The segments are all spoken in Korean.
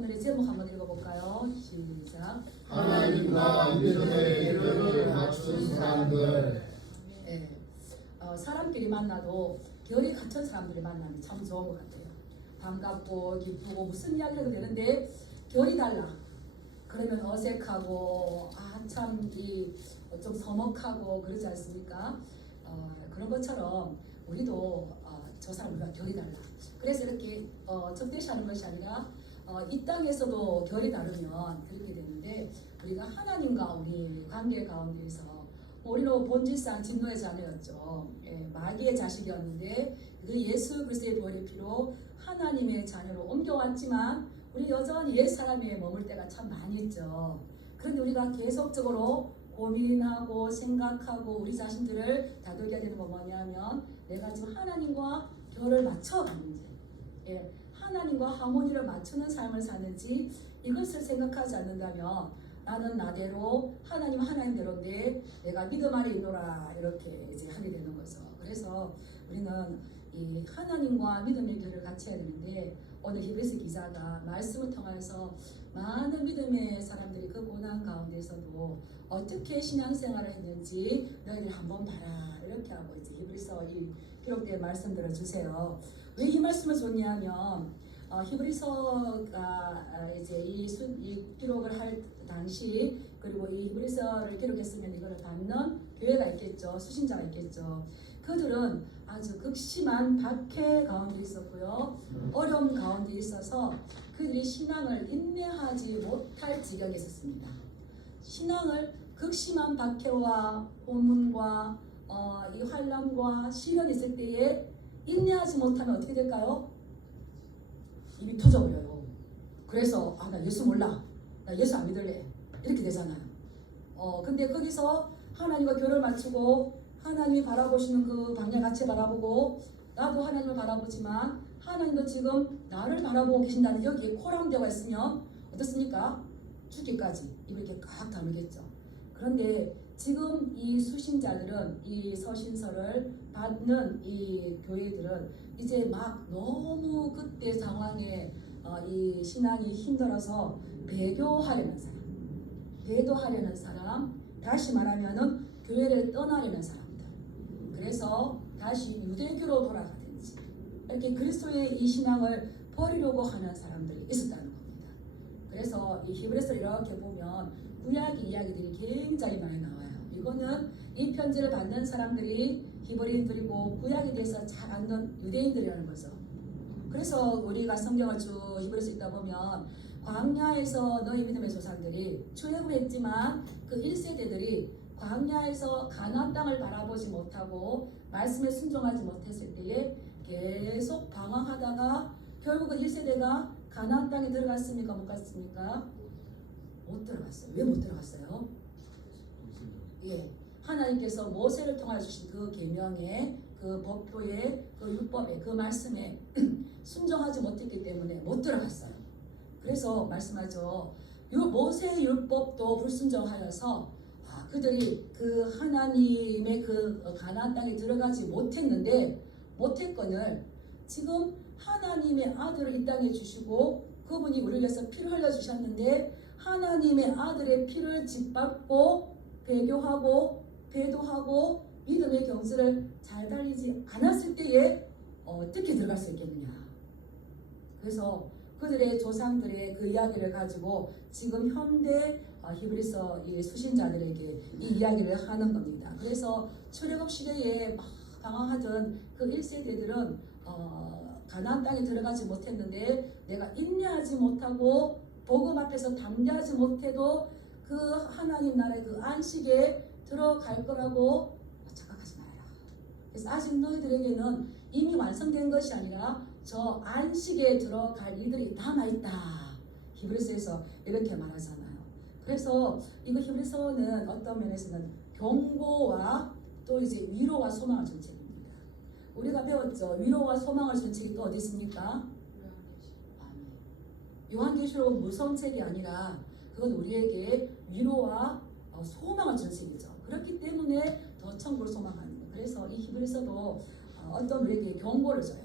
오늘의 제목 한번 읽어볼까요? 시작. 하나님과 믿음의 이름을 갖춘 사람들. 네. 사람끼리 만나도 결이 같은 사람들이 만나면 참 좋은 것 같아요. 반갑고 기쁘고 무슨 이야기 해도 되는데 결이 달라. 그러면 어색하고 참 좀 서먹하고 그러지 않습니까? 그런 것처럼 우리도 저 사람 우리가 결이 달라. 그래서 이렇게 적대시하는 것이 아니라 이 땅에서도 결이 다르면 그렇게 되는데, 우리가 하나님과 우리 관계 가운데에서 우리는 본질상 진노의 자녀였죠. 마귀의 자식이었는데 그 예수 그리스도의 보혈의 피로 하나님의 자녀로 옮겨왔지만 우리 여전히 옛 사람에 머물 때가 참 많이 있죠. 그런데 우리가 계속적으로 고민하고 생각하고 우리 자신들을 다독여야 되는 건 뭐냐면, 내가 지금 하나님과 결을 맞춰가는지, 하나님과 하모니를 맞추는 삶을 사는지, 이것을 생각하지 않는다면 나는 나대로 하나님 하나님대로인데 내가 믿음 아래 있노라 이렇게 이제 하게 되는 거죠. 그래서 우리는 이 하나님과 믿음의 결을 같이 해야 되는데, 오늘 히브리서 기자가 말씀을 통해서 많은 믿음의 사람들이 그 고난 가운데서도 어떻게 신앙생활을 했는지 너희들 한번 봐라 이렇게 하고 이제 히브리서 이 기록된 말씀 들어주세요. 왜 이 말씀을 줬냐면 히브리서가 이제 이 기록을 할 당시, 그리고 이 히브리서를 기록했으면 이거를 받는 교회가 있겠죠. 수신자가 있겠죠. 그들은 아주 극심한 박해 가운데 있었고요. 어려움 가운데 있어서 그들이 신앙을 인내하지 못할 지경에 있었습니다. 신앙을 극심한 박해와 고문과 이 환난과 시련이 있을 때에 인내하지 못하면 어떻게 될까요? 입이 터져버려요. 그래서 나 예수 몰라, 나 예수 안 믿을래 이렇게 되잖아요. 근데 거기서 하나님과 결을 맞추고 하나님이 바라보시는 그 방향 같이 바라보고, 나도 하나님을 바라보지만 하나님도 지금 나를 바라보고 계신다는 여기에 코람되어 있으면 어떻습니까? 죽기까지 입을 이렇게 꽉 다물겠죠. 그런데 지금 이 수신자들은, 이 서신서를 받는 이 교회들은 이제 막 너무 그때 상황에 이 신앙이 힘들어서 배교하려는 사람, 다시 말하면은 교회를 떠나려는 사람들, 그래서 다시 유대교로 돌아가든지 이렇게 그리스도의 이 신앙을 버리려고 하는 사람들이 있었다는 겁니다. 그래서 이 히브리서를 이렇게 보면 구약 이야기들이 굉장히 많이 나와요. 이거는 이 편지를 받는 사람들이 히브리인들이고 구약에 대해서 잘 아는 유대인들이라는 거죠. 그래서 우리가 성경을 쭉 히브리서 읽다 보면 광야에서 너희 믿음의 조상들이 출애굽했지만 그 1세대들이 광야에서 가나안 땅을 바라보지 못하고 말씀에 순종하지 못했을 때에 계속 방황하다가 결국은 1세대가 가나안 땅에 들어갔습니까? 못 갔습니까? 못 들어갔어요. 왜 못 들어갔어요? 하나님께서 모세를 통해 주신 그 계명에, 그 법도에, 그 율법에, 그 말씀에 순종하지 못했기 때문에 못 들어갔어요. 그래서 말씀하죠. 모세의 율법도 불순종하여서 그들이 그 하나님의 그 가나안 땅에 들어가지 못했건을 지금 하나님의 아들을 이 땅에 주시고 그분이 우리를 위해서 피를 흘려 주셨는데, 하나님의 아들의 피를 짓밟고 배교하고 배도하고 믿음의 경주를 잘 달리지 않았을 때에 어떻게 들어갈 수 있겠느냐. 그래서 그들의 조상들의 그 이야기를 가지고 지금 현대 히브리서 이 수신자들에게 이 이야기를 하는 겁니다. 그래서 출애굽 시대에 막 방황하던 그 1세대들은 가나안 땅에 들어가지 못했는데, 내가 인내하지 못하고 복음 앞에서 담대하지 못해도 그 하나님 나라의 그 안식에 들어갈 거라고 착각하지 말아라. 그래서 아직 너희들에게는 이미 완성된 것이 아니라 저 안식에 들어갈 일들이 남아있다. 히브리서에서 이렇게 말하잖아요. 그래서 이거 히브리서는 어떤 면에서는 경고와 또 이제 위로와 소망을 준 책입니다. 우리가 배웠죠. 위로와 소망을 준 책이 또 어디 있습니까? 요한계시록은 무서운 책이 아니라 그건 우리에게 위로와 소망을 준 책이죠. 그렇기 때문에 더 천국을 소망하는 거예요. 그래서 이 히브리서도 어떤 우리에게 경고를 줘요.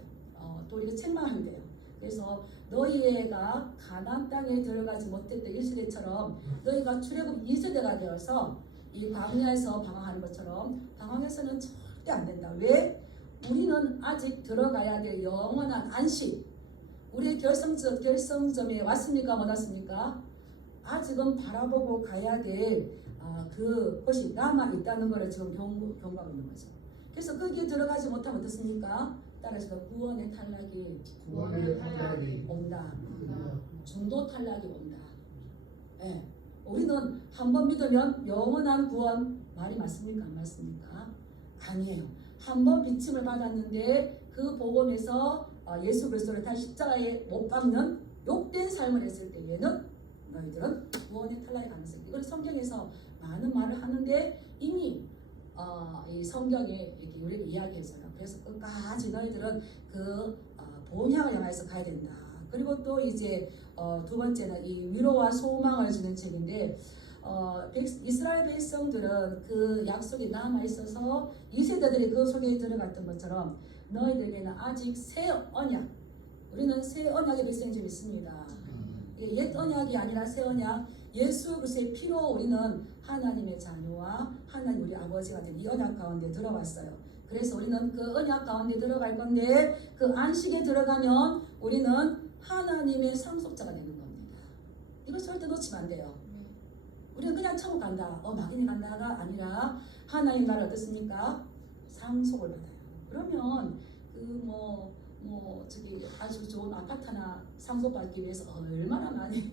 또 우리가 책망한대요. 그래서 너희가 가나안 땅에 들어가지 못했던 1세대처럼 너희가 출애굽 2세대가 되어서 이 광야에서 방황하는 것처럼 방황해서는 절대 안 된다. 왜? 우리는 아직 들어가야 될 영원한 안식, 우리의 결성점에 왔습니까? 못 왔습니까? 아직은 바라보고 가야 될 그것이 남아 있다는 것을 지금 경고하고 있는 거죠. 그래서 거기에 들어가지 못하면 어떻습니까? 따라서 구원의 탈락이 온다. 중도 탈락이 온다. 예. 우리는 한 번 믿으면 영원한 구원, 말이 맞습니까? 안 맞습니까? 아니에요. 한 번 비침을 받았는데 그 복음에서 예수 그리스도를 다시 십자가에 못 박는 욕된 삶을 했을 때에는 너희들은 구원의 탈락의 가능성이 있다. 이걸 성경에서 많은 말을 하는데 이미 이 성경에 이렇게 우리가 이야기했어요. 그래서 끝까지 너희들은 그 본향을 향해서 가야 된다. 그리고 또 이제 두 번째는 이 위로와 소망을 주는 책인데 이스라엘 백성들은 그 약속이 남아 있어서 2세대들이 그 속에 들어갔던 것처럼 너희들에게는 아직 새 언약, 우리는 새 언약의 백성이 좀 있습니다. 옛 언약이 아니라 새 언약, 예수 그리스도의 피로 우리는 하나님의 자녀와 하나님 우리 아버지가 된 이 언약 가운데 들어왔어요. 그래서 우리는 그 언약 가운데 들어갈 건데 그 안식에 들어가면 우리는 하나님의 상속자가 되는 겁니다. 이거 절대 놓치면 안 돼요. 우리는 그냥 천국 간다, 막연히 간다가 아니라 하나님 나라 어떻습니까? 상속을 받아요. 그러면 저기 아주 좋은 아파트 하나 상속받기 위해서 얼마나 많이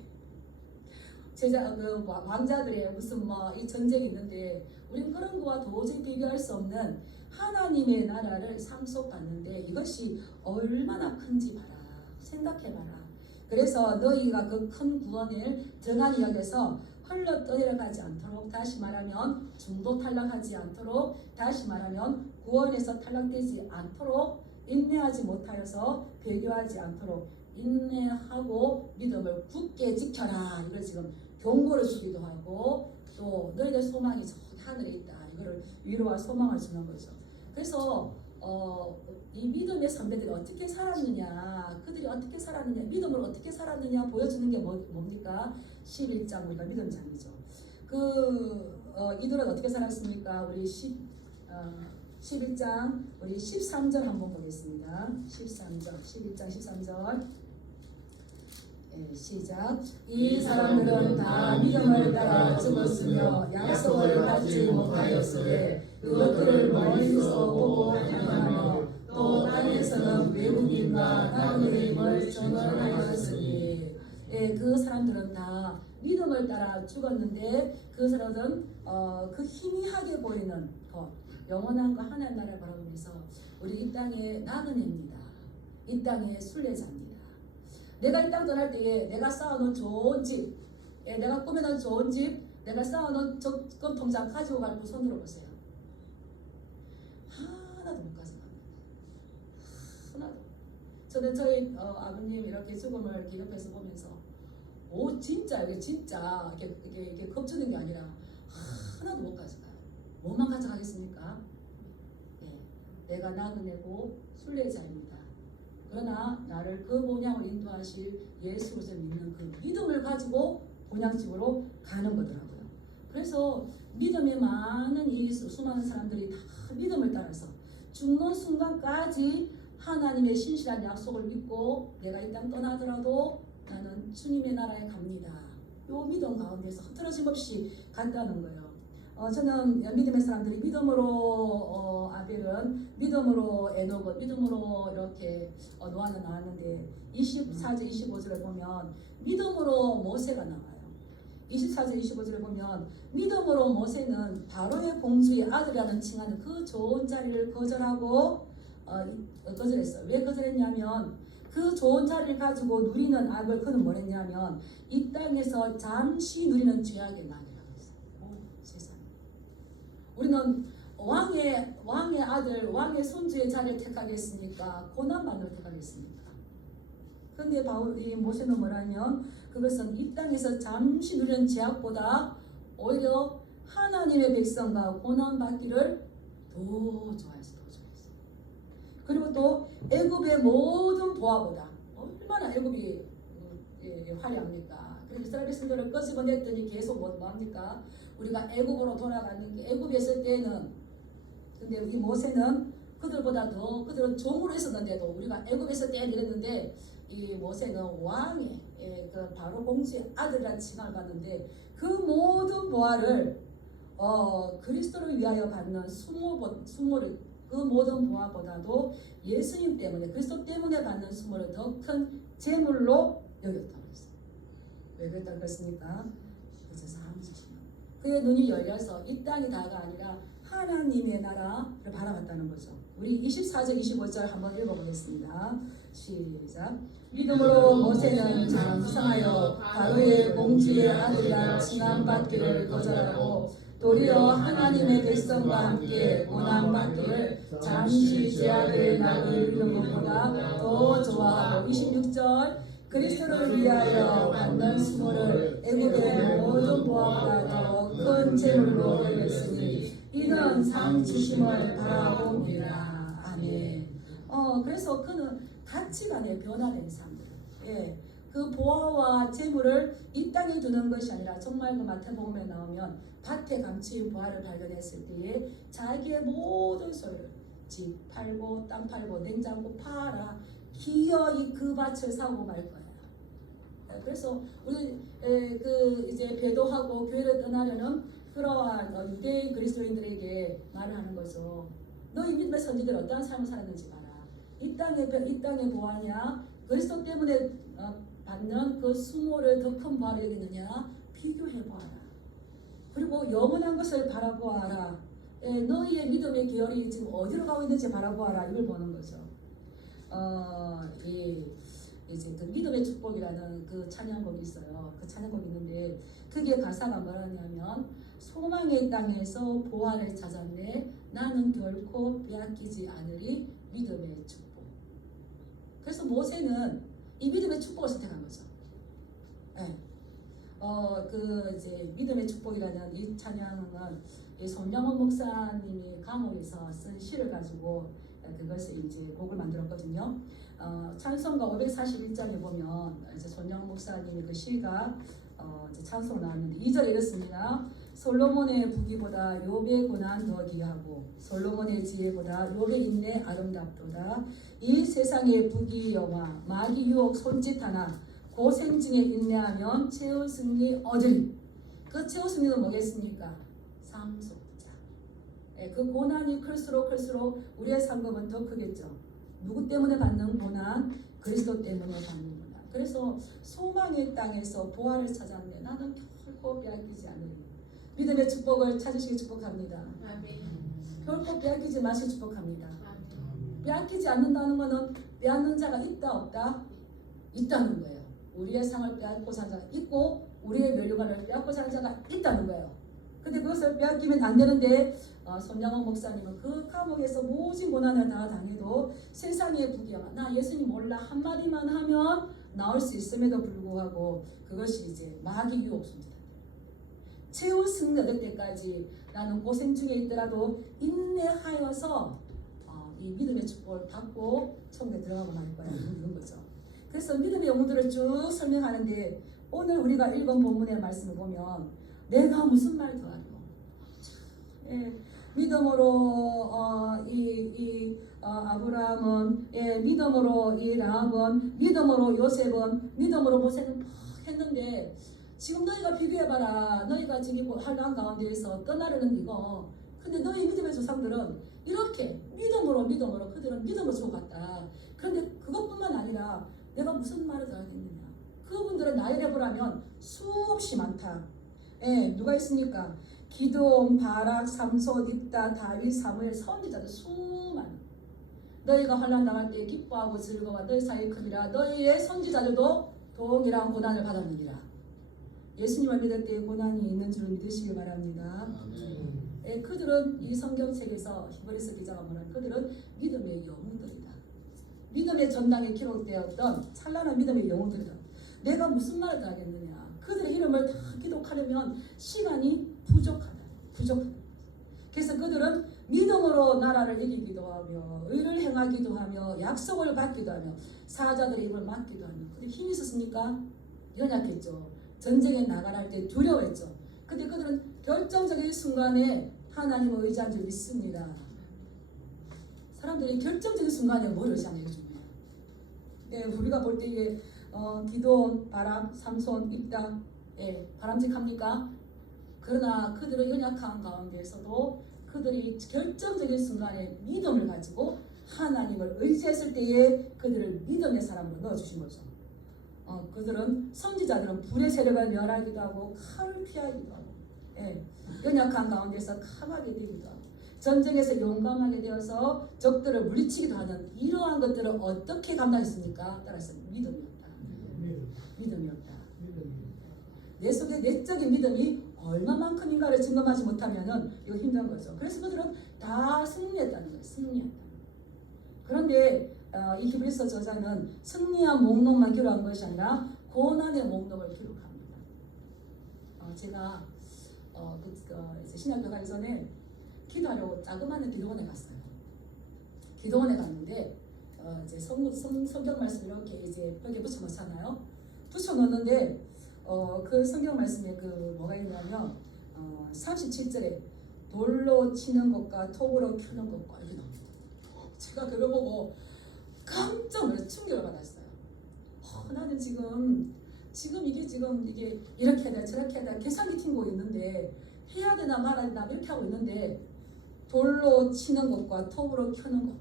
왕자들의 무슨 이 전쟁이 있는데 우리는 그런 거와 도저히 비교할 수 없는 하나님의 나라를 상속받는데 이것이 얼마나 큰지 봐라. 생각해봐라. 그래서 너희가 그 큰 구원을 들어간 이야기에서 흘러 떠내려가지 않도록, 다시 말하면 중도 탈락하지 않도록, 다시 말하면 구원에서 탈락되지 않도록, 인내하지 못하여서 배교하지 않도록 인내하고 믿음을 굳게 지켜라. 이걸 지금 경고를 주기도 하고 또 너희들 소망이 저 하늘에 있다. 이거를 위로와 소망을 주는 거죠. 그래서 이 믿음의 선배들이 어떻게 살았느냐, 그들이 어떻게 살았느냐, 믿음을 어떻게 살았느냐 보여주는 게 뭡니까? 11장 우리가 믿음 장이죠. 이들은 어떻게 살았습니까? 우리 11장 우리 13절 한번 보겠습니다. 11장 13절 시작. 이 사람들은 다 믿음을 따라 죽었으며 약속을 받지 못하였으되 그것들을 멀리서 보고 환영하며 또 땅에서는 외국인과 나그네임을 전언하였으니 그 사람들은 다 믿음을 따라 죽었는데 그 사람은 그 희미하게 보이는 것, 영원한 거 하나님 나라를 바라보면서 우리 이 땅의 나그네입니다. 이 땅의 순례자입니다. 내가 이 땅 떠날 때에 내가 쌓아놓은 좋은 집, 내가 꾸며놓은 좋은 집, 내가 쌓아놓은 적금 통장 가지고 갈 분 손 들어보세요. 하나도 못 가져갑니다. 하나도. 저는 저희 아버님 이렇게 죽음을 기록해서 보면서 진짜 이게 진짜 이게 겁주는 게 아니라 하나도 못 가져가요. 뭐만 가져가겠습니까? 내가 나그네고 순례자입니다. 그러나 나를 그 본향을 인도하실 예수 그리스도를 믿는 그 믿음을 가지고 본향집으로 가는 거더라고요. 그래서 믿음에 많은 이 수많은 사람들이 다 믿음을 따라서 죽는 순간까지 하나님의 신실한 약속을 믿고 내가 이 땅 떠나더라도 나는 주님의 나라에 갑니다. 요 믿음 가운데서 흐트러짐 없이 간다는 거예요. 저는 믿음의 사람들이 믿음으로 아벨은, 믿음으로 에녹은, 믿음으로 이렇게 노아는 나왔는데 24절 25절을 보면 믿음으로 모세가 나와요. 24절 25절을 보면 믿음으로 모세는 바로의 공주의 아들이라는 칭하는 그 좋은 자리를 거절하고 거절했어요. 왜 거절했냐면 그 좋은 자리를 가지고 누리는 악을 그는 뭘 했냐면 이 땅에서 잠시 누리는 죄악의 낙이라고 했어요. 세상에. 우리는 왕의 아들, 왕의 손주의 자리를 택하겠습니까? 고난받는 걸 택하겠습니까? 그런데 이 모세는 뭐라면 그것은 이 땅에서 잠시 누리는 죄악보다 오히려 하나님의 백성과 고난받기를 더 좋아했어요. 그리고 또 애굽의 모든 보화보다 얼마나 애굽이 화려합니까? 그리고 이스라엘 백성들을 끄집어냈더니 계속 뭐합니까? 우리가 애굽으로 돌아가는 게 애굽에 있을 때는 근데 이 모세는 그들보다 더 그들은 종으로 있었는데도 우리가 애굽에 있을 때 이랬는데 이 모세는 왕의 그 바로 공주의 아들이라는 칭함을 받는데 그 모든 보화를 그리스도를 위하여 받는 수모를 그 모든 보화보다도 예수님 때문에 그리스도 때문에 받는 수모를 더 큰 재물로 여겼다고 했어요. 왜 그랬다고 그랬습니까? 그래서 사함주시면 그의 눈이 열려서 이 땅이 다가 아니라 하나님의 나라를 바라봤다는 거죠. 우리 24절 25절 한번 읽어보겠습니다. 시작. 믿음으로 모세는 장성하여 바로의 공주의 아들이라 칭함받기를 거절하고 도리어 하나님의 백성과 함께 고난받기를 잠시 죄악의 낙을 이루는 것보다 더 좋아하고 26절 그리스도를 위하여 받는 수모를 애굽의 모든 보화보다 더 큰 재물로 여겼으니 이는 상 주심을 바라옵니다. 아멘. 그래서 그는 가치관의 변화된 삶들. 그 보화와 재물을 이 땅에 두는 것이 아니라 정말 그 마태복음에 나오면 밭에 감추인 보화를 발견했을 때에 자기의 모든 소유를 집 팔고 땅 팔고 냉장고 팔아 기어이 그 밭을 사고 말 거야. 그래서 우리 이제 배도하고 교회를 떠나려는 그러한 유대인 그리스도인들에게 말을 하는 거죠. 너희 믿음의 선지들 어떠한 삶을 살았는지 봐라. 이 땅의 보화냐 그리스도 때문에 받는 그 수모를 더 큰 보화를 여기느냐 비교해 보아라. 그리고 영원한 것을 바라보아라. 너희의 믿음의 계열이 지금 어디로 가고 있는지 바라보아라. 이걸 보는 거죠. 이제 그 믿음의 축복이라는 그 찬양곡이 있어요. 그 찬양곡이 있는데 그게 가사가 뭐라냐면 소망의 땅에서 보화를 찾았네 나는 결코 빼앗기지 않으리 믿음의 축복. 그래서 모세는 이 믿음의 축복을 선택한 거죠. 그 이제 믿음의 축복이라는 이 찬양은 이 손양원 목사님이 감옥에서 쓴 시를 가지고 그것을 이제 곡을 만들었거든요. 찬송가 541장에 보면 이제 손양원 목사님의 그 시가 이제 찬송 나왔는데 2절에 이렇습니다. 솔로몬의 부귀보다 욥의 고난 더 귀하고 솔로몬의 지혜보다 욥의 인내 아름답도다. 이 세상의 부귀 영화 마귀 유혹 손짓 하나 고생 중에 인내하면 최후 승리 얻으리. 그 최후 승리는 뭐겠습니까? 상속자. 그 고난이 클수록 우리의 상급은 더 크겠죠. 누구 때문에 받는 고난? 그리스도 때문에 받는 고난. 그래서 소망의 땅에서 보화를 찾았네. 나는 결코 빼앗기지 않으리. 믿음의 축복을 찾으시기 축복합니다. 아멘. 결코 빼앗기지 마시기 축복합니다. 아멘. 빼앗기지 않는다는 것은 빼앗는 자가 있다 없다? 있다는 거예요. 우리의 상을 빼앗고 사는 자가 있고 우리의 멸류관을 빼앗고 사는 자가 있다는 거예요. 근데 그것을 빼앗기면 안 되는데 손양원 목사님은 그 감옥에서 모진 고난을 다 당해도 세상의 부귀영화 나 예수님 몰라 한마디만 하면 나올 수 있음에도 불구하고 그것이 이제 마귀 유혹 손짓 최후 승리 얻을 때까지 나는 고생 중에 있더라도 인내하여서 이 믿음의 축복을 받고 천국에 들어가고 말 거야 이런 거죠. 그래서 믿음의 영웅들을 쭉 설명하는데 오늘 우리가 읽은 본문의 말씀을 보면 내가 무슨 말 더하려? 믿음으로 아브라함은 믿음으로 이 라합은 믿음으로 요셉은 믿음으로 모세는 막 했는데 지금 너희가 비교해봐라. 너희가 지금 한란 가운데에서 떠나려는 이거. 근데 너희 믿음의 조상들은 이렇게 믿음으로 그들은 믿음으로 죽어갔다. 그런데 그것뿐만 아니라 내가 무슨 말을 더 하겠느냐. 그분들은 나열해보라면 수없이 많다. 누가 있습니까? 기드온, 바락, 삼손, 입다, 다윗, 사무엘, 선지자들 수많은. 너희가 환난 당할 때 기뻐하고 즐거워 너희 사이 크니라. 너희의 선지자들도 동일한 고난을 받았느니라. 예수님을 믿을 때 고난이 있는 줄 믿으시기 바랍니다. 그들은 이 성경책에서 히브리서 기자가 말하는 그들은 믿음의 영웅들이다. 믿음의 전당에 기록되었던 찬란한 믿음의 영웅들이다. 내가 무슨 말을 다 하겠느냐. 그들의 이름을 다 기록하려면 시간이 부족하다. 그래서 그들은 믿음으로 나라를 이기기도 하며 의를 행하기도 하며 약속을 받기도 하며 사자들의 입을 막기도 하며. 근데 힘이 있었습니까? 연약했죠. 전쟁에 나가라 할 때 두려워했죠. 근데 그들은 결정적인 순간에 하나님을 의지한 적이 있습니다. 사람들이 결정적인 순간에 뭘 의지하는 게 중요해요. 네, 우리가 볼 때 이게 기도원, 바람, 삼손, 입다, 바람직합니까? 그러나 그들은 연약한 가운데에서도 그들이 결정적인 순간에 믿음을 가지고 하나님을 의지했을 때에 그들을 믿음의 사람으로 넣어주신 거죠. 그들은 선지자들은 불의 세력을 멸하기도 하고 칼을 피하기도 하고, 연약한 가운데서 강하게 되기도 하고, 전쟁에서 용감하게 되어서 적들을 물리치기도 하는 이러한 것들을 어떻게 감당했습니까? 따라서 믿음이었다. 믿음이었다. 내 속에 내적인 믿음이 얼마만큼인가를 증명하지 못하면은 이거 힘든 거죠. 그래서 그들은 다 승리했다는 거예요. 승리했다. 그런데 이 히브리서 저자는 승리한 목록만 기록한 것이 아니라 고난의 목록을 기록합니다. 제가 이제 신학교 가기 전에 기도하려고 자그마한 기도원에 갔어요. 기도원에 갔는데 이제 성경 말씀 이렇게 이제 벽에 붙여놓잖아요. 붙여놓는데 그 성경 말씀에 그 뭐가 있냐면 37절에 돌로 치는 것과 톱으로 큐는 것과 이렇게 나옵니다. 제가 그걸 보고 깜짝 놀라서 충격을 받았어요. 나는 지금 이게 이렇게 해야 돼 저렇게 해야 돼 계산기 튕고 있는데 해야 되나 말아야 되나 이렇게 하고 있는데 돌로 치는 것과 톱으로 켜는 것.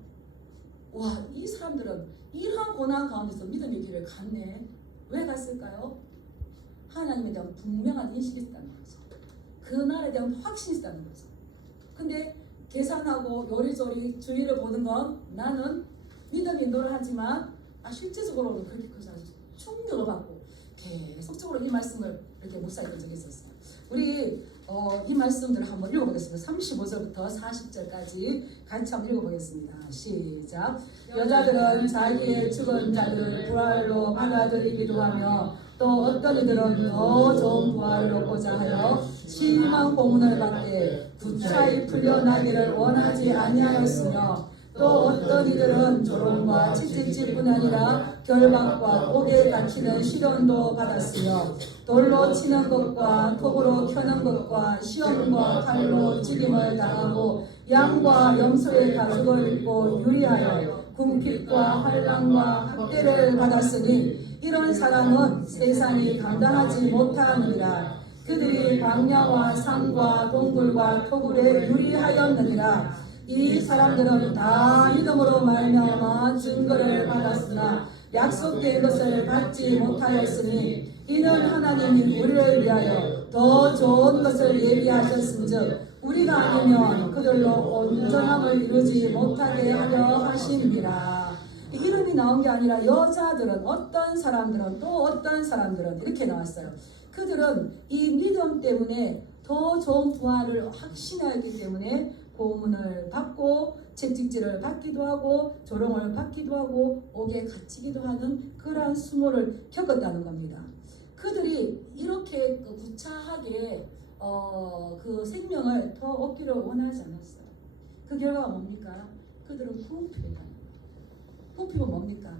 와, 이 사람들은 이러한 고난 가운데서 믿음의 길을 갔네. 왜 갔을까요? 하나님에 대한 분명한 인식이 있다는 거죠. 그날에 대한 확신이 있다는 거죠. 근데 계산하고 요리조리 주위를 보는 건 나는 믿음이 인도하지만 실제적으로는 그렇게 크지 않아서 충격을 받고 계속적으로 이 말씀을 이렇게 묵상했던 적이 있었어요. 우리 이 말씀들을 한번 읽어보겠습니다. 35절부터 40절까지 같이 한번 읽어보겠습니다. 시작. 여자들은 자기의 죽은 자들을 부활로 받아들이기도 하며 또 어떤 이들은 더 좋은 부활을 얻고자 하여 심한 고문을 받되 부차히 풀려나기를 원하지 아니하였으며 또 어떤 이들은 조롱과 채찍질뿐 아니라 결박과 옥에 갇히는 시련도 받았으며 돌로 치는 것과 톱으로 켜는 것과 시험과 칼로 죽임을 당하고 양과 염소의 가죽을 입고 유리하여 궁핍과 환난과 학대를 받았으니 이런 사람은 세상이 감당하지 못하느니라. 그들이 광야와 산과 동굴과 토굴에 유리하였느니라. 이 사람들은 다 믿음으로 말미암아 증거를 받았으나 약속된 것을 받지 못하였으니 이는 하나님이 우리를 위하여 더 좋은 것을 예비하셨은즉 우리가 아니면 그들로 온전함을 이루지 못하게 하려 하심이라. 이름이 나온 게 아니라 여자들은 어떤 사람들은 또 어떤 사람들은 이렇게 나왔어요. 그들은 이 믿음 때문에 더 좋은 부활을 확신하기 때문에 고문을 받고 채찍질을 받기도 하고 조롱을 받기도 하고 옥에 갇히기도 하는 그러한 수모를 겪었다는 겁니다. 그들이 이렇게 구차하게 그 생명을 더 얻기를 원하지 않았어요. 그 결과가 뭡니까? 그들은 궁핍이다는 거예요. 궁핍은 뭡니까?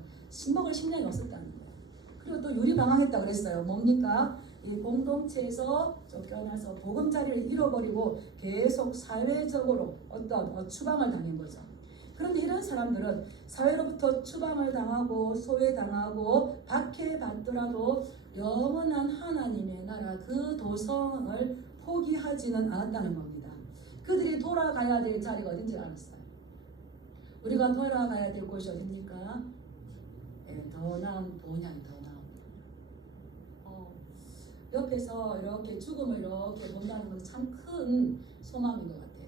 먹을 식량이 없었다는 거예요. 그리고 또 유리방황했다고 그랬어요. 뭡니까? 이 공동체에서 쫓겨나서 보금자리를 잃어버리고 계속 사회적으로 어떤 추방을 당한 거죠. 그런데 이런 사람들은 사회로부터 추방을 당하고 소외당하고 박해받더라도 영원한 하나님의 나라 그 도성을 포기하지는 않았다는 겁니다. 그들이 돌아가야 될 자리가 어딘지 알았어요. 우리가 돌아가야 될 곳이 어딥니까? 더 나은 본향이 더 나은. 옆에서 이렇게 죽음을 이렇게 본다는 것은 참 큰 소망인 것 같아요.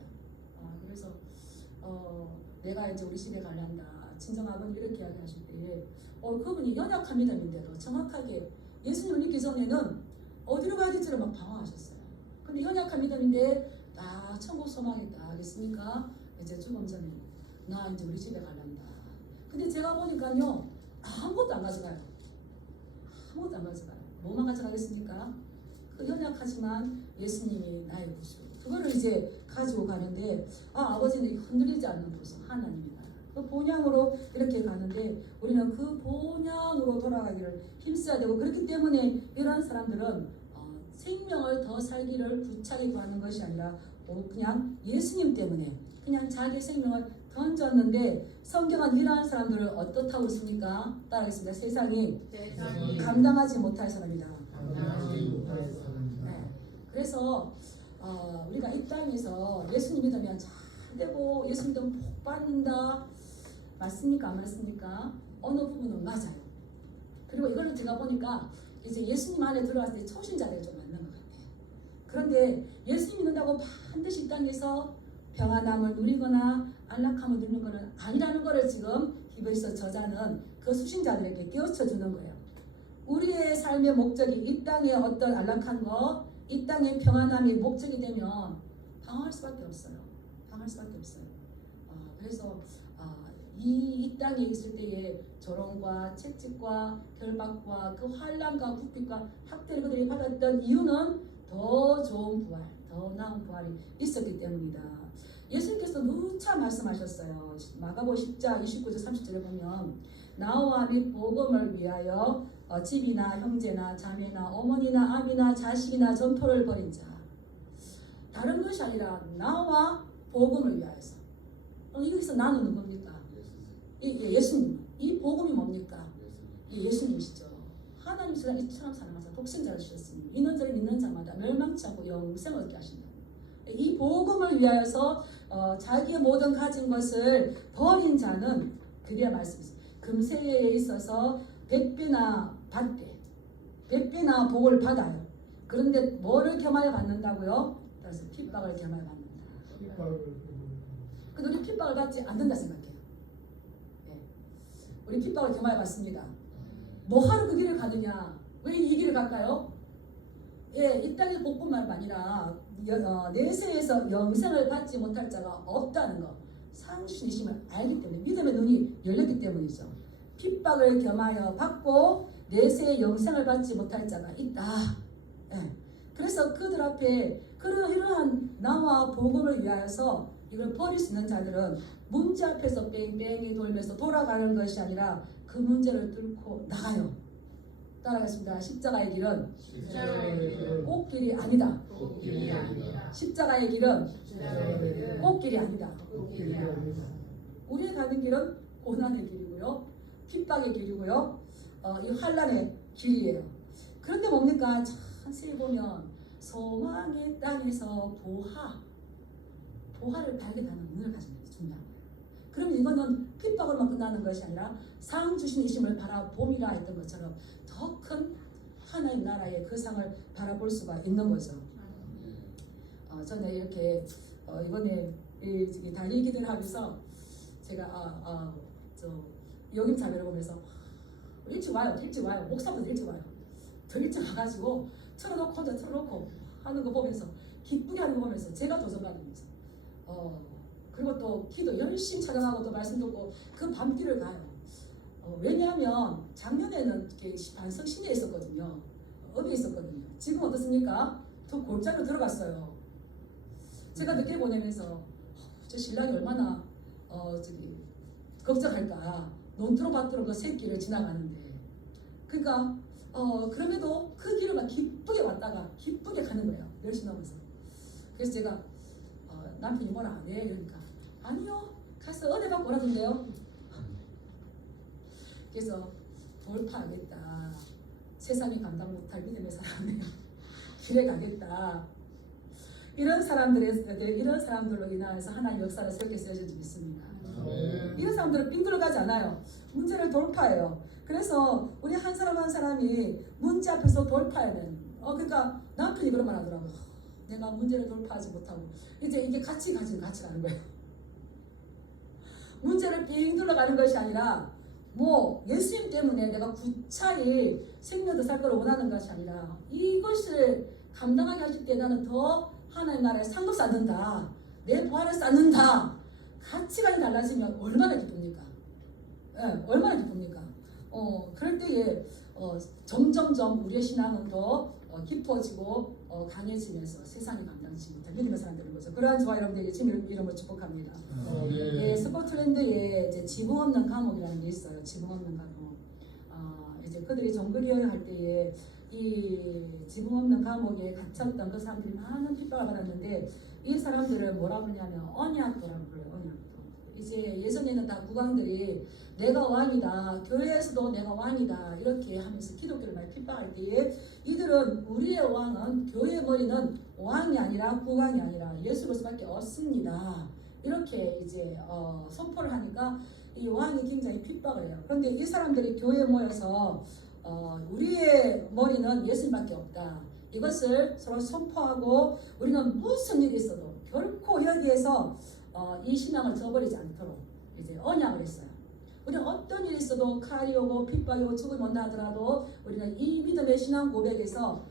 그래서 내가 이제 우리 집에 갈란다. 친정아버님 이렇게 이야기하실 때 그분이 연약한 믿음인데도 정확하게 예수님을 믿기 전에는 어디로 가야 될지를 막 방황하셨어요. 근데 연약한 믿음인데 다 천국 소망이 다 하겠습니까? 이제 죽음 전에 나 이제 우리 집에 갈란다. 근데 제가 보니까요 아무것도 안 가져가요. 아무것도 안 가져가요. 뭐만 가져가겠습니까? 그 연약하지만 예수님이 나의 구주, 그거를 이제 가지고 가는데 아버지는 흔들리지 않는 보석 하나님이다. 그 본향으로 이렇게 가는데 우리는 그 본향으로 돌아가기를 힘써야 되고 그렇기 때문에 이러한 사람들은 생명을 더 살기를 구차히 구하는 것이 아니라 그냥 예수님 때문에 그냥 자기 생명을 던졌는데 성경은 이러한 사람들을 어떻다고 했습니까? 따라하겠습니다. 세상이 감당하지 못할 사람이다. 네. 그래서 우리가 이 땅에서 예수님 믿으면 잘 되고 예수 믿으면 복 받는다 맞습니까? 안 맞습니까? 어느 부분은 맞아요. 그리고 이걸 제가 보니까 이제 예수님 안에 들어왔을 때 초신자들이 좀 맞는 것 같아요. 그런데 예수님 믿는다고 반드시 이 땅에서 평안함을 누리거나 안락함을 누리는 것은 아니라는 것을 지금 히브리서 저자는 그 수신자들에게 깨우쳐 주는 거예요. 우리의 삶의 목적이 이 땅의 어떤 안락한 것, 이 땅의 평안함이 목적이 되면 방황할 수밖에 없어요. 방황할 수밖에 없어요. 그래서 이 땅에 있을 때의 조롱과 채찍과 결박과 그 환난과 국비과 학대를 그들이 받았던 이유는 더 좋은 부활, 더 나은 부활이 있었기 때문이다. 예수님께서 누차 말씀하셨어요. 마가복음 10장 29절 30절에 보면 나와 및 복음을 위하여 집이나 형제나 자매나 어머니나 아비나 자식이나 전토를 벌인 자 다른 것이 아니라 나와 복음을 위하여서 여기서 나는 누굽니까? 예수님. 이 복음이 뭡니까? 예수님이시죠. 하나님 세상 이처럼 사랑하사 독생자를 주셨으니 믿는 자를 믿는 자마다 멸망치 않고 영생을 얻게 하신다. 이 복음을 위하여서 자기의 모든 가진 것을 버린 자는 그게 말씀이죠. 금세에 있어서 100배나 받되 100배나 복을 받아요. 그런데 뭐를 겸하여 받는다고요? 그래서 핍박을 겸하여 받는다. 근데 우리 핍박을 받지 않는다 생각해요. 예. 우리 핍박을 겸하여 받습니다. 뭐 하러 그 길을 가느냐? 왜 이 길을 갈까요? 예, 이 땅의 복뿐만 아니라 내세에서 영생을 받지 못할 자가 없다는 것, 상주신이심을 알기 때문에 믿음의 눈이 열렸기 때문이죠. 핍박을 겸하여 받고 내세의 영생을 받지 못할 자가 있다. 예. 그래서 그들 앞에 이러한 나와 복음을 위하여서 이걸 버릴 수 있는 자들은 문제 앞에서 뺑뺑이 돌면서 돌아가는 것이 아니라 그 문제를 뚫고 나가요. 따라가겠습니다. 십자가의 길은 꽃길이 아니다. 십자가의 길은 꽃길이 아니다. 우리가 가는 길은 고난의 길이고요. 핍박의 길이고요. 이 환난의 길이에요. 그런데 뭡니까? 자세히 보면 소망의 땅에서 보화를 발견하는 눈을 가지는 게 중요한 거예요. 그러면 이거는 핍박으로만 끝나는 것이 아니라 상 주신 이심을 바라봄이라 했던 것처럼 더 큰 하나님 나라의 그 상을 바라볼 수가 있는 거죠. 저는 이렇게 이번에 이 다리 기도를 하면서 제가 여김 자매를 보면서 일찍 와요 목사분들 일찍 와요. 더 일찍 와가지고 틀어놓고 혼자 틀어놓고 하는 거 보면서 기쁘게 하는 거 보면서 제가 도전받으면서 그리고 또 기도 열심히 찬양하고 또 말씀 듣고 그 밤길을 가요. 왜냐하면 작년에는 반석 시내에 있었거든요. 업에 있었거든요. 지금 어떻습니까? 더 골짜기로 들어갔어요. 제가 늦게 보내면서 저 신랑이 얼마나 걱정할까. 논두로 밭으로 그 새길을 지나가는데 그러니까 그럼에도 그 길을 막 기쁘게 왔다가 기쁘게 가는 거예요. 열심히 하면서. 그래서 제가 남편이 뭐라 안 해? 이러니까 아니요 가서 은혜 받고 오라던데요. 그래서 돌파하겠다. 세상이 감당 못할 믿음의 사람이에요. 길에 가겠다. 이런 사람들로 인하여서 하나님 역사를 새롭게 쓰여질 줄 믿습니다. 이런 사람들은 빙글러 가지 않아요. 문제를 돌파해요. 그래서 우리 한 사람 한 사람이 문제 앞에서 돌파해야 되는. 그러니까 남편이 그런 말 하더라고요. 내가 문제를 돌파하지 못하고 이게 같이 가는 거예요. 문제를 빙 둘러가는 것이 아니라 예수님 때문에 내가 구차히 생명도 살 거를 원하는 것이 아니라 이것을 감당하게 하실 때 나는 더 하나님 나라에 상급 쌓는다. 내 부활을 쌓는다. 가치관이 달라지면 얼마나 기쁩니까? 얼마나 기쁩니까? 그럴 때에 점점점 우리의 신앙은 더 깊어지고 강해지면서 세상이 감당치 못할 믿음의 사람 되는 거죠. 그러한 저와 여러분들에게 주님 이름으로 축복합니다. 예, 스코틀랜드에 이제 지붕 없는 감옥이라는 게 있어요. 지붕 없는 감옥. 이제 그들이 정글여행 할 때에 이 지붕 없는 감옥에 갇혔던 그 사람들이 많은 핍박을 받았는데 이 사람들을 뭐라 부르냐면 언약도라고 불러요. 언약도. 이제 예전에는 다 국왕들이 내가 왕이다, 교회에서도 내가 왕이다 이렇게 하면서 기독교를 많이 핍박할 때에 이들은 우리의 왕은 교회의 머리는 왕이 아니라 국왕이 아니라 예수 그리스도밖에 없습니다. 이렇게 이제 선포를 하니까 이 왕이 굉장히 핍박을 해요. 그런데 이 사람들이 교회에 모여서 우리의 머리는 예수님밖에 없다. 이것을 서로 선포하고 우리는 무슨 일이 있어도 결코 여기에서 이 신앙을 저버리지 않도록 이제 언약을 했어요. 우리는 어떤 일이 있어도 칼이 오고 핍박이 오고 죽음이 온다 하더라도 우리는 이 믿음의 신앙 고백에서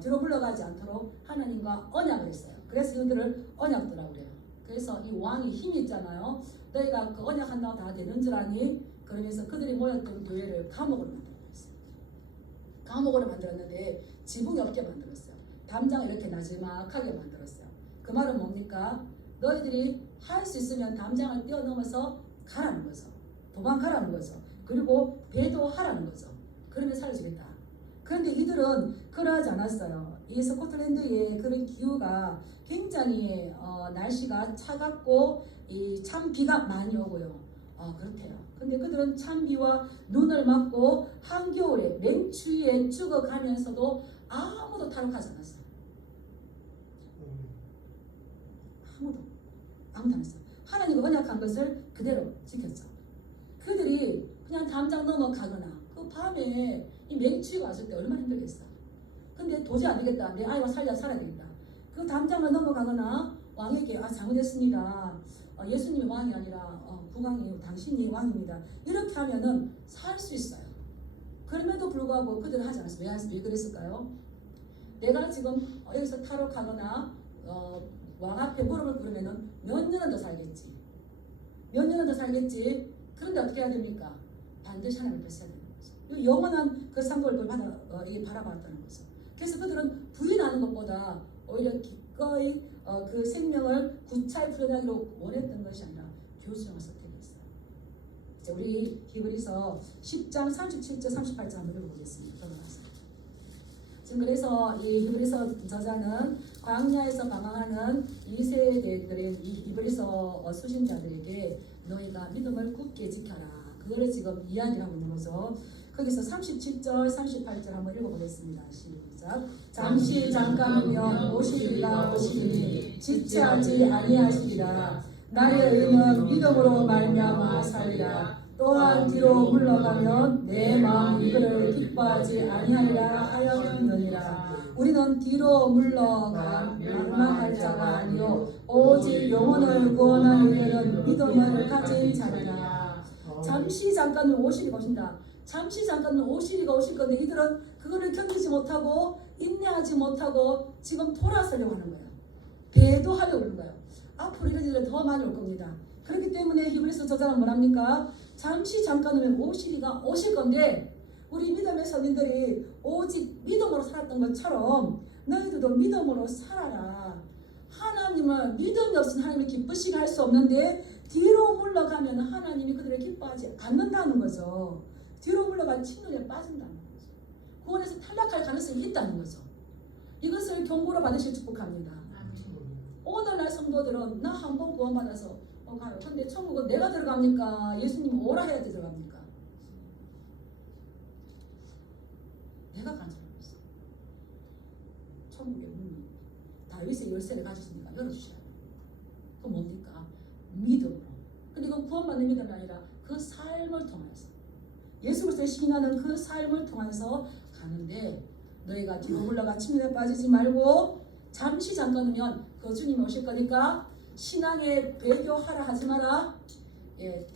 뒤로 물러가지 않도록 하나님과 언약을 했어요. 그래서 이들을 언약도라고 그래요. 그래서 이 왕이 힘이 있잖아요. 너희가 그 언약한다고 다 되는 줄 아니? 그러면서 그들이 모였던 교회를 감옥으로 만들어버렸어요. 감옥으로 만들었는데 지붕이 없게 만들었어요. 담장을 이렇게 나지막하게 만들었어요. 그 말은 뭡니까? 너희들이 할 수 있으면 담장을 뛰어넘어서 가라는 거죠. 도망가라는 거죠. 그리고 배도하라는 거죠. 그러면 살려주겠다. 그런데 이들은 그러하지 않았어요. 이 스코틀랜드의 그런 기후가 굉장히 날씨가 차갑고 참 비가 많이 오고요. 그렇대요. 근데 그들은 찬비와 눈을 맞고 한겨울에 맹추위에 죽어가면서도 아무도 탈옥하지 않았어요. 아무도 안 했어요. 하나님이 언약한 것을 그대로 지켰죠. 그들이 그냥 담장 넘어가거나 그 밤에 이 맹추위가 왔을 때 얼마나 힘들겠어. 근데 도저히 안 되겠다. 내 아이와 살아야 되겠다. 그 담장을 넘어가거나 왕에게 잘못했습니다. 예수님이 왕이 아니라 국왕이에요. 당신이 왕입니다. 이렇게 하면은 살 수 있어요. 그럼에도 불구하고 그들은 하지 않았어요. 왜 그랬을까요? 내가 지금 여기서 탈옥하거나 왕 앞에 무릎을 꿇으면은 몇 년은 더 살겠지. 몇 년은 더 살겠지. 그런데 어떻게 해야 됩니까? 반드시 하나님을 뵀어야 되는 거죠. 영원한 그 상급을 바라봤다는 거죠. 그래서 그들은 부인하는 것보다 오히려 기꺼이 그 생명을 구차히 풀어나기로 원했던 것이 아니라 교수형을 선택했어요. 이제 우리 히브리서 10장 37절 38절 한번 읽어보겠습니다. 들어가서. 지금 그래서 이 히브리서 저자는 광야에서 방황하는 2세대들인 이 히브리서 수신자들에게 너희가 믿음을 굳게 지켜라. 그거를 지금 이야기를 하고 있는 거죠. 거기서 37절 38절 한번 읽어보겠습니다. 시작. 잠시 잠깐이면 오시리라 오시리니 지체하지 아니하시리라. 나의 의는 믿음으로 말미암아 살리라. 또한 뒤로 물러가면 내 마음이 그를 기뻐하지 아니하리라 하였느니라. 우리는 뒤로 물러가 낭망할 자가 아니요 오직 영혼을 구원하는 이는 믿음을 가진 자니라. 잠시 잠깐은 오시리가 오신다. 잠시 잠깐은 오시리가 오실 건데 이들은 그거를 견디지 못하고 인내하지 못하고 지금 돌아서려고 하는 거예요. 배도하려고 하는 거예요. 앞으로 이런 일이 더 많이 올 겁니다. 그렇기 때문에 히브리서 저자는 뭐랍니까? 잠시 잠깐은 오시리가 오실 건데 우리 믿음의 선인들이 오직 믿음으로 살았던 것처럼 너희들도 믿음으로 살아라. 하나님은 믿음이 없으면 하나님을 기쁘시게 할 수 없는데 뒤로 물러가면 하나님이 그들을 기뻐하지 않는다는 거죠. 뒤로 물러가 침륜에 빠진다는 거죠. 구원에서 탈락할 가능성이 있다는 거죠. 이것을 경고로 받으실 축복합니다. 오늘날 성도들은 나 한 번 구원받아서 가요. 근데 천국은 내가 들어갑니까? 예수님 오라 해야 들어갑니까? 내가 가는 사람이 있어. 천국의 문은 다윗의 열쇠를 가지시니까 열어주셔야 돼요. 그건 뭡니까? 믿음으로. 근데 이건 구원받는 믿음이 아니라 그 삶을 통해서 예수 그리스도의 신하는 그 삶을 통해서 가는데 너희가 뒤로 물러가 침륜에 빠지지 말고 잠시 잠깐이면 그 주님이 오실 거니까 신앙에 배교하라 하지 마라. 예,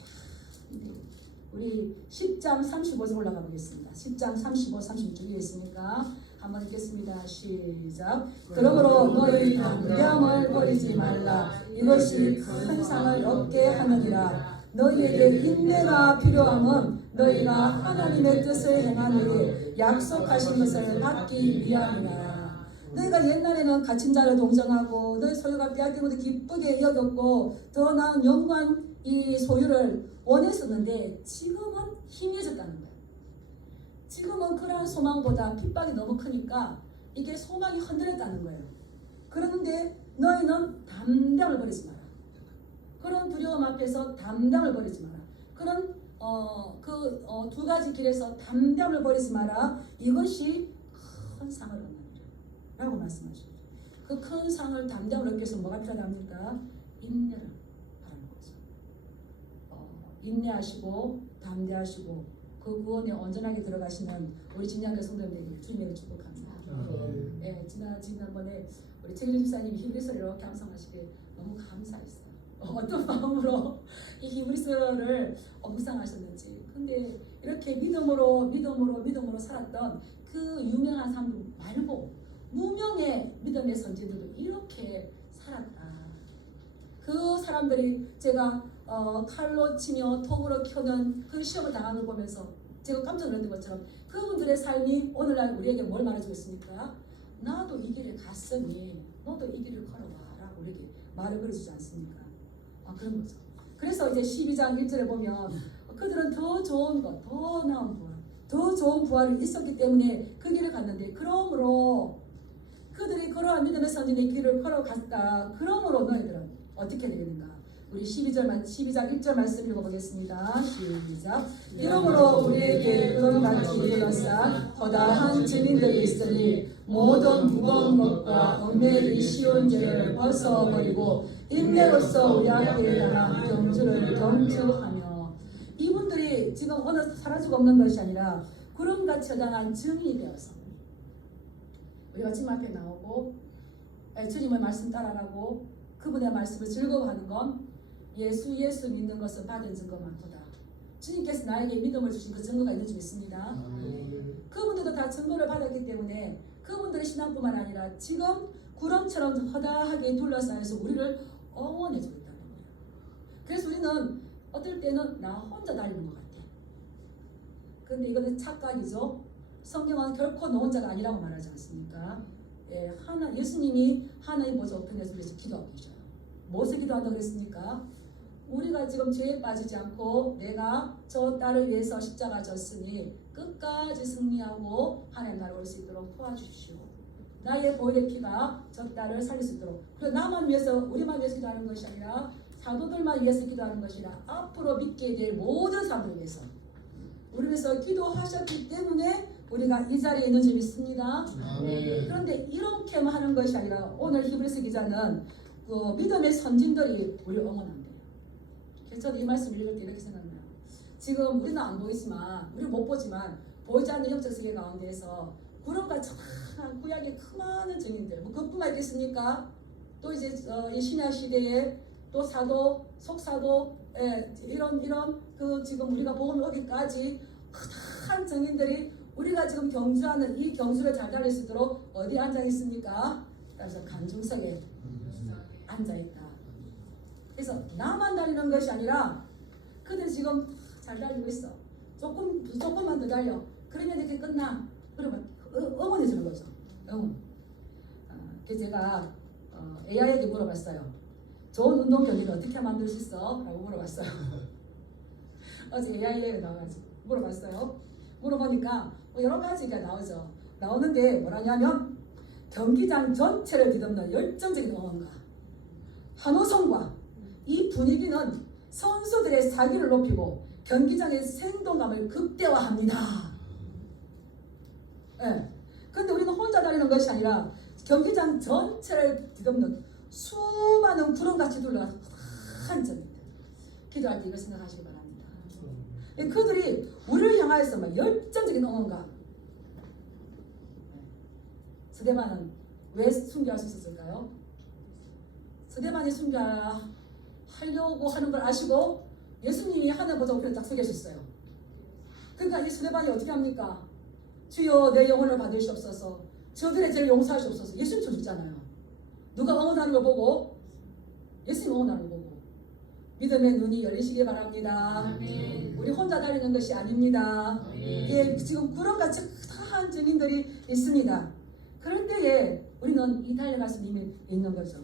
우리 10장 35절 올라가 보겠습니다. 10장 35, 36절 위에 있으니까 한번 읽겠습니다. 시작. 그러므로 너희 담대함을 버리지 말라. 이것이 큰 상을 얻게 하느니라. 너희에게 인내가 필요함은 너희가 하나님의 뜻을 행하느니 약속하신 것을 받기 위함이라. 너희가 옛날에는 갇힌 자를 동정하고 너희 소유가 빼앗긴 것을 기쁘게 여겼고 더 나은 영광 이 소유를 원했었는데 지금은 희미해졌다는 거예요. 지금은 그러한 소망보다 핍박이 너무 크니까 이게 소망이 흔들렸다는 거예요. 그러는데 너희는 담대함을 버리지 마라. 그런 두려움 앞에서 담대함을 버리지 마라. 그런 두 가지 길에서 담대함을 버리지 마라. 이것이 큰 상을 얻느니라 라고 말씀하십니다. 그 큰 상을 담대함을 얻기 위해서 뭐가 필요합니까? 인내를 바라는 거죠. 인내하시고 담대하시고 그 구원에 온전하게 들어가시는 우리 진양교 성도님들에게 주님을 축복합니다. 예, 지난번에 우리 최규 집사님이 히브리서를 이렇게 암송하시기에 너무 감사했어요. 어떤 마음으로 이 히브리서를 묵상하셨는지. 근데 이렇게 믿음으로 살았던 그 유명한 사람들 말고 무명의 믿음의 선지들도 이렇게 살았다. 그 사람들이 제가 칼로 치며 톱으로 켜는 그 시험을 당하는 걸 보면서 제가 깜짝 놀랐던 것처럼 그분들의 삶이 오늘날 우리에게 뭘 말해주고 있습니까? 나도 이 길을 갔으니 너도 이 길을 걸어와라고 우리에게 말을 걸어주지 않습니까? 그런 거죠. 그래서 이제 12장 1절에 보면 그들은 더 좋은 것, 더 나은 부활, 더 좋은 부활이 있었기 때문에 그 길을 갔는데 그러므로 그들이 그러한 믿음의 선진의 길을 걸어갔다. 그러므로 너희들은 어떻게 되겠는가? 우리 12장 1절 말씀 읽어보겠습니다. 시작. 이러므로 우리에게 그런 같이 일어나 허다한 증인들이 있으니 모든 무거운 것과 얽매이기 쉬운 죄를 벗어버리고 인내로서 우리 앞에 당한 경주를 경주하며. 이분들이 지금 어느 사라지고 없는 것이 아니라 구름같이 허다한 증인이 되어서 우리가 지금 앞에 나오고 주님의 말씀 따라가고 그분의 말씀을 즐거워하는 건 예수 믿는 것을 받은 증거만보다 주님께서 나에게 믿음을 주신 그 증거가 있는 줄 믿습니다. 그분들도 다 증거를 받았기 때문에 그분들의 신앙뿐만 아니라 지금 구름처럼 허다하게 둘러싸여서 우리를 응원해주고 있다는 거예요. 그래서 우리는 어떨 때는 나 혼자 다니는 것 같아. 그런데 이거는 착각이죠. 성경은 결코 너 혼자가 아니라고 말하지 않습니까? 예, 예수님이 하나님 보좌 우편에서 우리에서 기도하고 계셔요. 무엇을 기도한다고 그랬습니까? 우리가 지금 죄에 빠지지 않고 내가 저 딸을 위해서 십자가 졌으니 끝까지 승리하고 하나님 나라에 올 수 있도록 도와주십시오. 나의 보혈의 피가 저 딸을 살릴 수 있도록. 그래서 나만 위해서 우리만 위해서 기도하는 것이 아니라 사도들만 위해서 기도하는 것이 아니라 앞으로 믿게 될 모든 사람들 위해서 우리 위해서 기도하셨기 때문에 우리가 이 자리에 있는 줄 믿습니다. 그런데 이렇게만 하는 것이 아니라 오늘 히브리서 기자는 그 믿음의 선진들이 우리를 응원한대요. 그래서 저도 이 말씀을 읽을 때 이렇게 생각나요. 지금 우리는 안 보이지만, 우리 못 보지만 보이지 않는 영적 세계 가운데에서 구름같이 한 구약의 큰 많은 증인들, 뭐 그것뿐만 있겠습니까? 또 이제 이 신약 시대에 또 사도, 속사도, 이런 그 지금 우리가 복음을 오기까지 큰 증인들이 우리가 지금 경주하는 이 경주를 잘 달릴 수 있도록 어디 앉아 있습니까? 따라서 간중석에 앉아 있다. 그래서 나만 달리는 것이 아니라 그들 지금 잘 달리고 있어. 조금만 더 달려. 그러면 이렇게 끝나. 그러면 응원해 주는 거죠. 응원. 그래서 제가 AI에게 물어봤어요. 좋은 운동 경기를 어떻게 만들 수 있어? 라고 물어봤어요. 어제 AI에 나와가지고 물어봤어요. 물어보니까 여러 가지가 나오죠. 나오는데 뭐라냐면 경기장 전체를 뒤덮는 열정적인 응원과 환호성과 이 분위기는 선수들의 사기를 높이고 경기장의 생동감을 극대화합니다. 그런데 우리는 혼자 다니는 것이 아니라 경기장 전체를 뒤덮는 수많은 구름같이 둘러간 큰 전인들. 기도할 때 이걸 생각하시기 바랍니다. 그들이 우리를 향하여서 막 열정적인 응원과. 스데반은 왜 순교할 수 있었을까요? 스데반이 순교하려고 하는 걸 아시고 예수님이 하늘 보좌 우편에 딱 서 계셨어요. 그러니까 이 스데반이 어떻게 합니까? 주여 내 영혼을 받으시옵소서. 저들의 죄를 용서하시옵소서. 예수님 쳐주잖아요. 누가 응원하는 걸 보고? 예수님 응원하는 걸 보고. 믿음의 눈이 열리시기 바랍니다. 우리 혼자 다니는 것이 아닙니다. 예, 지금 구름같이 크다한 증인들이 있습니다. 그럴 때에 우리는 이 달려갈 수 있는 거죠.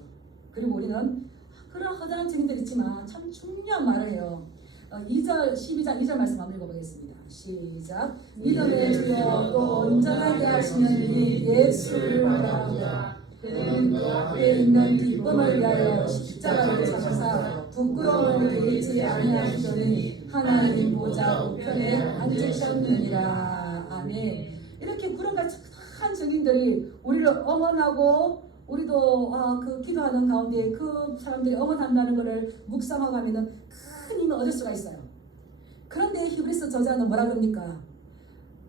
그리고 우리는 그런 허다한 증인들이 있지만 참 중요한 말을 해요. 2절 12장 2절 말씀 한번 읽어보겠습니다. 시작. 믿음의 주여 또 온전하게 하시는 이 예수를 바라보자. 그는 그 앞에 있는 기쁨을 위하여 십자가를 지사 부끄러움을 개의치 아니하시더니 하나님 보좌 우편에 앉으셨느니라. 아멘. 이렇게 구름같이 큰 증인들이 우리를 응원하고 우리도 그 기도하는 가운데 그 사람들이 응원한다는 것을 묵상하고 하면은 큰 힘을 얻을 수가 있어요. 그런데 히브리서 저자는 뭐라 그럽니까?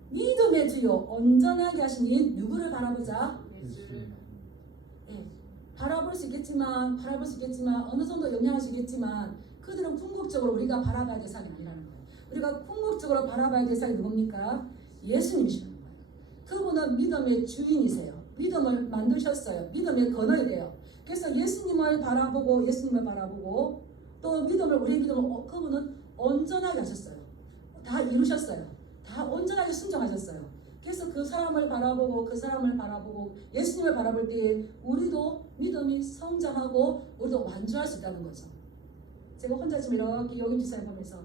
믿음의 주요 온전하게 하신 이 누구를 바라보자? 예, 바라볼 수 있겠지만 어느 정도 영향을 주겠지만 그들은 궁극적으로 우리가 바라봐야 될 사람이 아니라는 거예요. 우리가 궁극적으로 바라봐야 될 사람이 누굽니까? 예수님이시라는 거예요. 그분은 믿음의 주인이세요. 믿음을 만드셨어요. 믿음의 근원이래요. 그래서 예수님을 바라보고 또 믿음을 우리의 믿음을 그분은 온전하게 하셨어요. 다 이루셨어요. 다 온전하게 순종하셨어요. 그래서 그 사람을 바라보고 예수님을 바라볼 때에 우리도 믿음이 성장하고 우리도 완주할 수 있다는 거죠. 제가 혼자 지금 이렇게 여기 집사님 보면서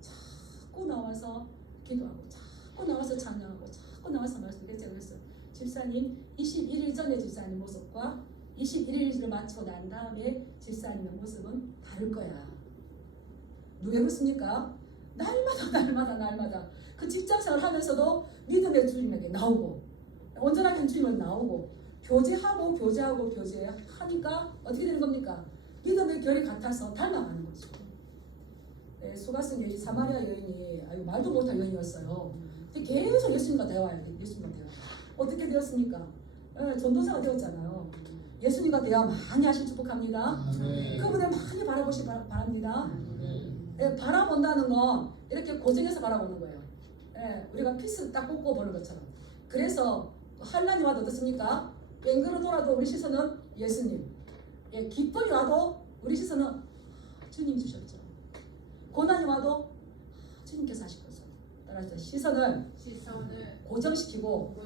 자꾸 나와서 기도하고 자꾸 나와서 찬양하고 자꾸 나와서 말씀드리고 제가 그랬어요. 집사님 21일 전에 집사님 모습과 21일을 마치고 난 다음에 집사님의 모습은 다를 거야. 왜 그렇습니까? 날마다 그 직장생활 하면서도 믿음의 주님에게 나오고 온전하게 주님을 나오고 교제하니까 어떻게 되는 겁니까? 믿음의 결이 같아서 닮아가는 거죠. 네, 수가성 여인 사마리아 여인이 말도 못할 여인이었어요. 근데 계속 예수님과 대화해요. 어떻게 되었습니까? 전도사가 되었잖아요. 예수님과 대화 많이 하실 축복합니다. 그분을 많이 바라보시기 바랍니다. 예, 바라본다는 건 이렇게 고정해서 바라보는 거예요. 예, 우리가 피스를 딱 꽂고 보는 것처럼. 그래서 환난이 와도 어떻습니까? 뺑그러 돌아도 우리 시선은 예수님. 예, 기쁨이 와도 우리 시선은 주님 주셨죠. 고난이 와도 주님께서 하실 거죠. 따라서 시선을 고정시키고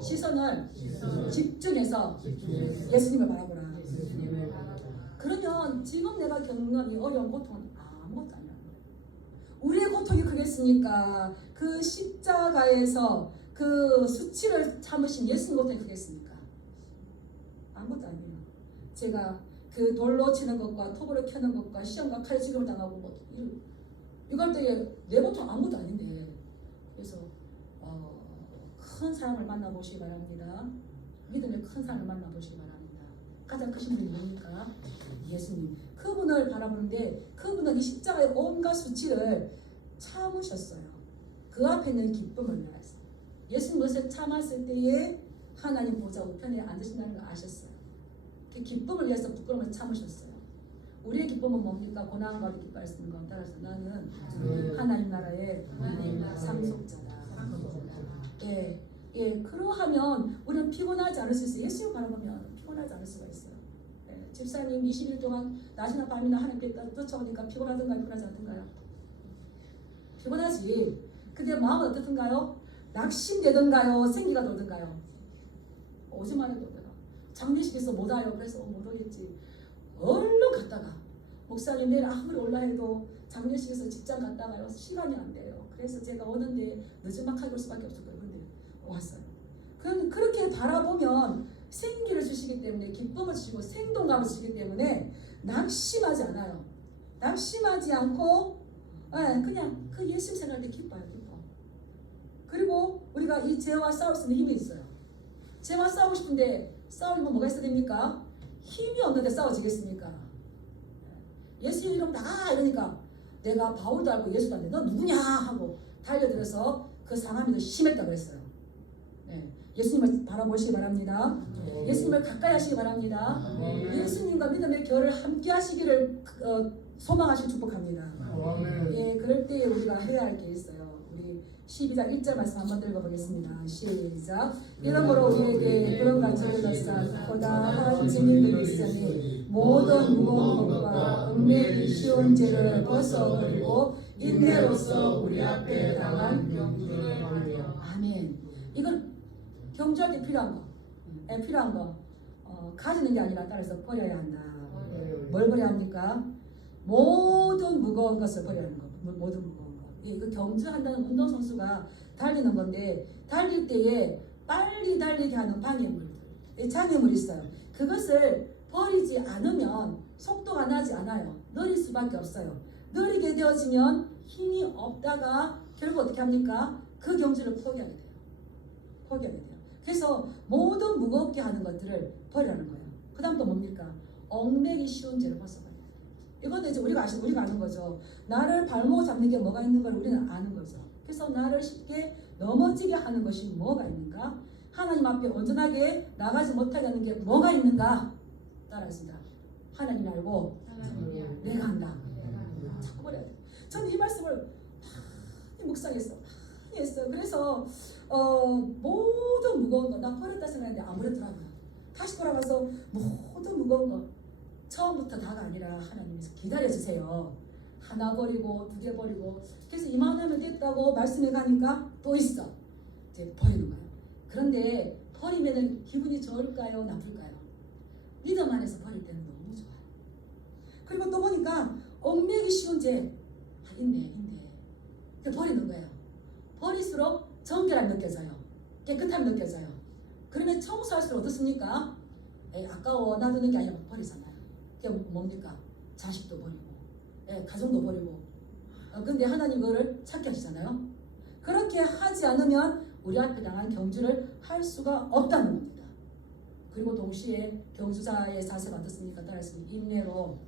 시선을 집중해서 예수님을 바라보라. 그러면 지금 내가 겪는 이 어려운 고통은 아무것도 아니라는 거예요. 우리의 고통이 크겠습니까? 그 십자가에서 그 수치를 참으신 예수님 고통이 크겠습니까? 아무것도 아니에요. 제가 그 돌로 치는 것과 톱으로 켜는 것과 시험과 칼에 죽임을 당하고 이걸 때에 내 고통 아무것도 아닌데. 그래서 큰 사람을 만나보시기 바랍니다. 믿음의 큰 사람을 만나보시기 바랍니다. 가장 크신 분이 뭡니까? 예수님. 그분을 바라보는데 그분은 이 십자가의 온갖 수치를 참으셨어요. 그 앞에 있는 기쁨을 위해서. 예수님 그것을 참았을 때에 하나님 보좌 우편에 앉으신다는 걸 아셨어요. 그 기쁨을 위해서 부끄러움을 참으셨어요. 우리의 기쁨은 뭡니까? 고난 가운데 기뻐하시는 것 따라서 나는 하나님 나라의 상속자다. 예, 그러하면 우리는 피곤하지 않을 수 있어요. 예수님 바라보면 피곤하지 않을 수가 있어요. 예, 집사님 20일 동안 낮이나 밤이나 하나님께 쫓아오니까 피곤하던가요? 피곤하지 않던가요? 피곤하지. 근데 마음은 어떻던가요? 낙심되던가요? 생기가 돌던가요? 어제만 해도 장례식에서 못 와요. 그래서 못 오겠지. 얼른 갔다가 목사님 내일 아무리 올라 해도 장례식에서 직장 갔다가요 시간이 안 돼요. 그래서 제가 오는데 늦지막하게 올 수밖에 없을 거예요. 그런데 왔어요. 그렇게 바라보면 생기를 주시기 때문에 기쁨을 주시고 생동감을 주시기 때문에 낙심하지 않아요. 낙심하지 않고 그냥 그 예수님 생각할 때 기뻐요. 기뻐. 그리고 우리가 이 죄와 싸울 수 있는 힘이 있어요. 죄와 싸우고 싶은데 싸우려면 뭐가 있어야 됩니까? 힘이 없는데 싸워지겠습니까? 예수 이름 나가 이러니까 내가 바울도 알고 예수도 알는데 너 누구냐 하고 달려들어서 그 상함이 더 심했다고 그랬어요. 네. 예수님을 바라보시기 바랍니다. 예수님을 가까이 하시기 바랍니다. 예수님과 믿음의 결을 함께 하시기를 소망하시고 축복합니다. 예, 그럴 때 우리가 해야 할 게 있어요. 우리 12장 1절 말씀 한번 읽어보겠습니다. 시작. 이러므로 우리에게 그런 같이 흘러서 보다 한 증인들이 있으니 모든 무거운 것과 얽매기 쉬운 죄를 벗어버리고 인내로서 우리 앞에 당한 경주를 하며. 아멘. 이건 경주할 때 필요한 거, 필요한 거 가지는 게 아니라 따라서 버려야 한다. 뭘 버려야 합니까? 모든 무거운 것을 버려야 하는 거. 모든 무거운 거. 이거 경주한다는 운동선수가 달리는 건데 달릴 때에 빨리 달리게 하는 방해물들, 장애물이 있어요. 그것을 버리지 않으면 속도가 나지 않아요. 느릴 수밖에 없어요. 느리게 되어지면 힘이 없다가 결국 어떻게 합니까? 그 경주를 포기하게 돼요. 포기하게 돼요. 그래서 모든 무겁게 하는 것들을 버리라는 거예요. 그 다음 또 뭡니까? 얽매기 쉬운 죄를 벗어버려야 돼요. 이것도 이제 우리가 아는 거죠. 나를 발목 잡는 게 뭐가 있는 걸 우리는 아는 거죠. 그래서 나를 쉽게 넘어지게 하는 것이 뭐가 있는가? 하나님 앞에 온전하게 나가지 못하게 하는 게 뭐가 있는가? 따라했습니다. 하나님 알고 내가 한다. 자꾸 버려야 돼. 저는 이 말씀을 많이 묵상했어. 많이 했어요. 그래서 모든 무거운 거 나 버렸다 생각했는데 안 버렸더라고요. 다시 돌아가서 모든 무거운 거 처음부터 다가 아니라 하나님께서 기다려주세요. 하나 버리고 두 개 버리고 그래서 이만하면 됐다고 말씀해 가니까 또 있어. 이제 버리는 거예요. 그런데 버리면은 기분이 좋을까요? 나쁠까요? 믿음 안에서 버릴 때는 너무 좋아요. 그리고 또 보니까 얽매기 쉬운 죄 있네. 버리는 거예요. 버릴수록 정결함 느껴져요. 깨끗함 느껴져요. 그러면 청소할수록 어떻습니까? 아까워 놔두는 게 아니라 버리잖아요. 그게 뭡니까? 자식도 버리고 가정도 버리고 근데 하나님 그거를 찾게 하시잖아요. 그렇게 하지 않으면 우리 앞에 당한 경주를 할 수가 없다는 겁니다. 그리고 동시에 경주자의 자세가 어떻습니까? 따라했습니다. 인내로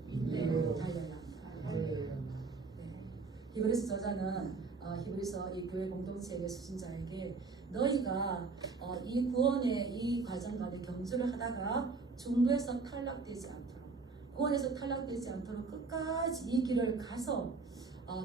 달려야 한다. 히브리서 저자는 히브리서 이 교회 공동체의 수신자에게 너희가 이 구원의 이 과정 가운데 경주를 하다가 중도에서 탈락되지 않도록 구원에서 탈락되지 않도록 끝까지 이 길을 가서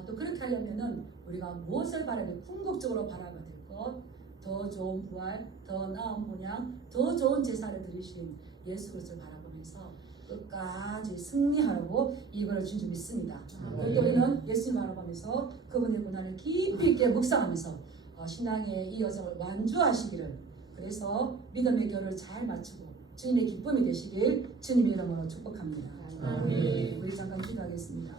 또 그렇게 하려면은 우리가 무엇을 바라면 궁극적으로 바라봐야 될 것, 더 좋은 부활, 더 나은 본향, 더 좋은 제사를 드리신 예수 그리스도를 바라보면서 끝까지 승리하라고 이거를 준 줄 믿습니다. 그런데 우리는 예수님 바라보면서 그분의 고난을 깊이 있게 묵상하면서 신앙의 이 여정을 완주하시기를 그래서 믿음의 결을 잘 마치고 주님의 기쁨이 되시길 주님의 이름으로 축복합니다. 아멘. 우리 잠깐 기도하겠습니다.